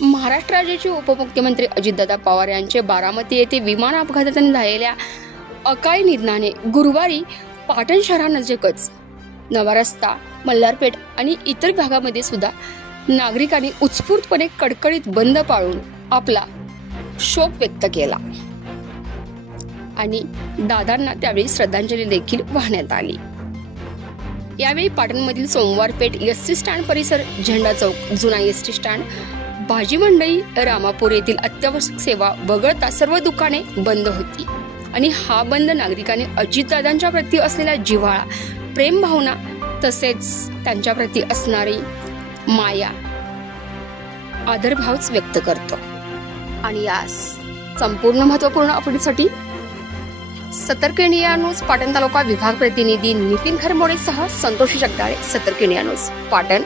महाराष्ट्र राज्याचे उपमुख्यमंत्री अजितदादा पवार यांचे बारामती येथे विमान अपघातातून झालेल्या अकाली निधनाने गुरुवारी पाटण शहरानजीकच नवा रस्ता, मल्हारपेठ आणि इतर भागामध्ये सुद्धा नागरिकांनी उत्स्फूर्तपणे कडकडीत बंद पाळून आपला शोक व्यक्त केला आणि दादांना त्यावेळी श्रद्धांजली देखील वाहण्यात आली। यावेळी पाटणमधील सोमवारपेठ एसटी स्टँड परिसर, झेंडा चौक, जुना एसटी स्टँड, भाजी मंडई, रामापूर येथील अत्यावश्यक सेवा वगळता सर्व दुकाने बंद होती आणि हा बंद नागरिकांनी अजितदादांच्या प्रती असलेला जिव्हाळा, प्रेम भावना तसेच त्यांच्या प्रती असणारी माया, आदरभावच व्यक्त करतो। आणि यास संपूर्ण महत्त्वपूर्ण अपडेटसाठी सतर्क इंडिया न्यूज पाटण तालुका विभाग प्रतिनिधी नितीन खरमोडेसह संतोष जगदाळे, सतर्क इंडिया न्यूज पाटण।